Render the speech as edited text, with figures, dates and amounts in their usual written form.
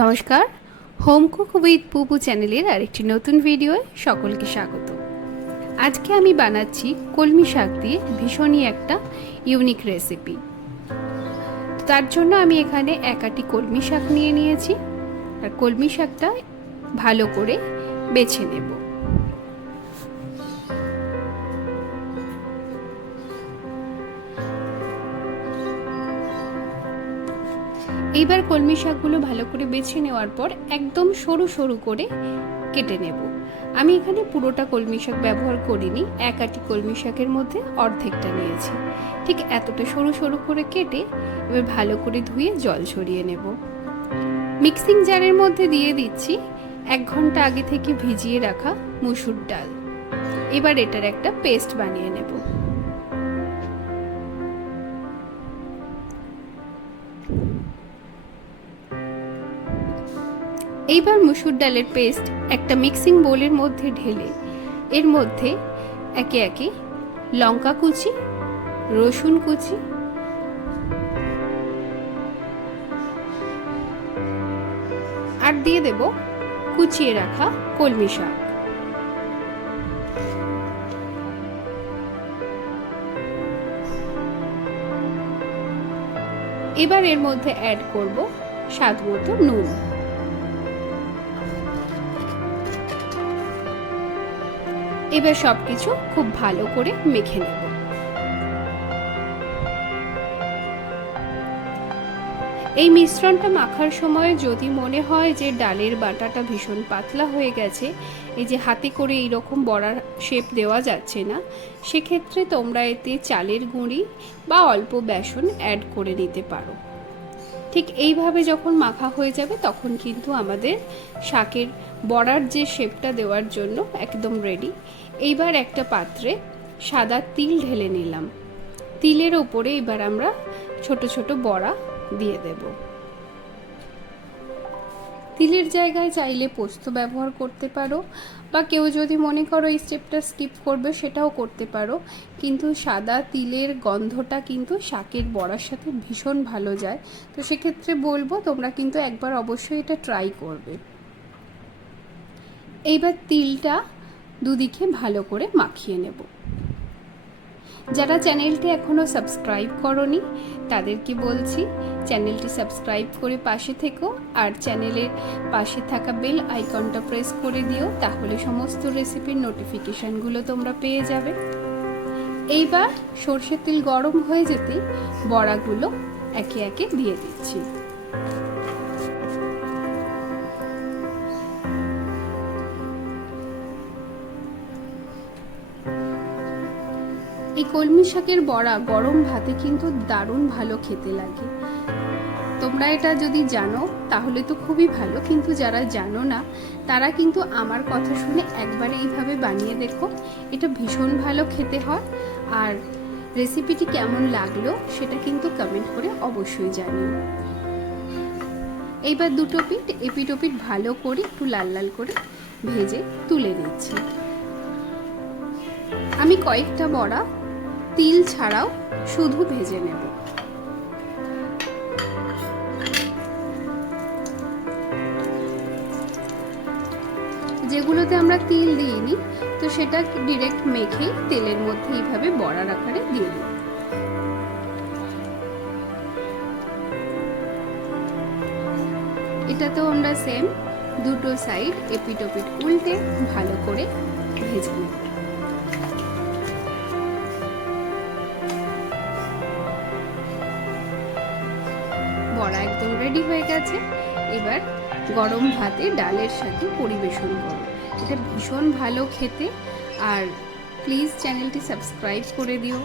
নমস্কার, home cook with পুপু চ্যানেলের আরেকটি নতুন ভিডিওয় সকলকে স্বাগত। আজকে আমি বানাচ্ছি কলমি শাক দিয়ে ভীষণই একটা ইউনিক রেসিপি। তার জন্য আমি এখানে এক আটি কলমি শাক নিয়ে নিয়েছি, আর কলমি শাকটা ভালো করে বেছে নেব। এইবার কলমি শাকগুলো ভালো করে বেছে নেওয়ার পর একদম সরু সরু করে কেটে নেব। আমি এখানে পুরোটা কলমি শাক ব্যবহার করিনি, এক আটি কলমি শাকের মধ্যে অর্ধেকটা নিয়েছি। ঠিক এতটা সরু সরু করে কেটে এবার ভালো করে ধুয়ে জল ঝরিয়ে নেব। মিক্সিং জারের মধ্যে দিয়ে দিচ্ছি 1 ঘন্টা আগে থেকে ভিজিয়ে রাখা মুসুর ডাল। এবার এটার একটা পেস্ট বানিয়ে নেব। এইবার মুসুর ডালের পেস্ট একটা মিক্সিং বোলের মধ্যে ঢেলে এর মধ্যে একে একে লঙ্কা কুচি, রসুন কুচি, আর দিয়ে দেব কুচিয়ে রাখা কলমি শাক। এবার এর মধ্যে অ্যাড করব স্বাদ মতো নুন। এবার সবকিছু খুব ভালো করে মেখে নেব। এই মিশ্রণটা মাখার সময় যদি মনে হয় যে ডালের বাটাটা ভীষণ পাতলা হয়ে গেছে, এই যে হাতে করে এইরকম বড়ার শেপ দেওয়া যাচ্ছে না, সেক্ষেত্রে তোমরা এতে চালের গুঁড়ি বা অল্প বেসন অ্যাড করে নিতে পারো। ঠিক এইভাবে যখন মাখা হয়ে যাবে তখন কিন্তু আমাদের শাকের বড়ার যে শেপটা দেওয়ার জন্য একদম রেডি। এইবার একটা পাত্রে সাদা তিল ঢেলে নিলাম। তিলের ওপরে এবার আমরা ছোট ছোট বড়া দিয়ে দেব। তিলের জায়গায় চাইলে পোস্ত ব্যবহার করতে পারো, বা কেউ যদি মনে করো এই স্টেপটা স্কিপ করবে সেটাও করতে পারো, কিন্তু সাদা তিলের গন্ধটা কিন্তু শাকের বড়ার সাথে ভীষণ ভালো যায়। তো সেক্ষেত্রে বলবো তোমরা কিন্তু একবার অবশ্যই এটা ট্রাই করবে। এইবার তিলটা দুদিকে ভালো করে মাখিয়ে নেব। যারা চ্যানেলটি এখনও সাবস্ক্রাইব করনি তাদেরকে বলছি চ্যানেলটি সাবস্ক্রাইব করে পাশে থেকো, আর চ্যানেলের পাশে থাকা বেল আইকনটা প্রেস করে দিও, তাহলে সমস্ত রেসিপির নোটিফিকেশানগুলো তোমরা পেয়ে যাবে। এইবার সরষের তেল গরম হয়ে যেতেই বড়াগুলো একে একে দিয়ে দিচ্ছি। এই কলমি শাকের বড়া গরম ভাতে কিন্তু দারুণ ভালো খেতে লাগে। তোমরা এটা যদি জানো তাহলে তো খুবই ভালো, কিন্তু যারা জানো না তারা কিন্তু আমার কথা শুনে একবার এইভাবে বানিয়ে দেখো, এটা ভীষণ ভালো খেতে হয়। আর রেসিপিটি কেমন লাগলো সেটা কিন্তু কমেন্ট করে অবশ্যই জানিও। এইবার দুটো পিঠ এপিট ওপিট ভালো করে একটু লাল লাল করে ভেজে তুলে নিচ্ছি। আমি কয়েকটা বড়া তিল ছাড়াও শুধু ভেজে নেব। যেগুলোতে আমরা তিল দিইনি তো সেটা ডিরেক্ট মেখে তেলের মধ্যে এইভাবে বড়ার আকারে দিয়ে দিই। এটাতেও আমরা সেম দুটো সাইড এপিট ওপিট উল্টে ভালো করে ভেজে নেব। বড়া একদম রেডি হয়ে গেছে। এবার গরম ভাতে ডালের সাথে পরিবেশন করো, এটা ভীষণ ভালো খেতে। আর প্লিজ চ্যানেলটি সাবস্ক্রাইব করে দিও।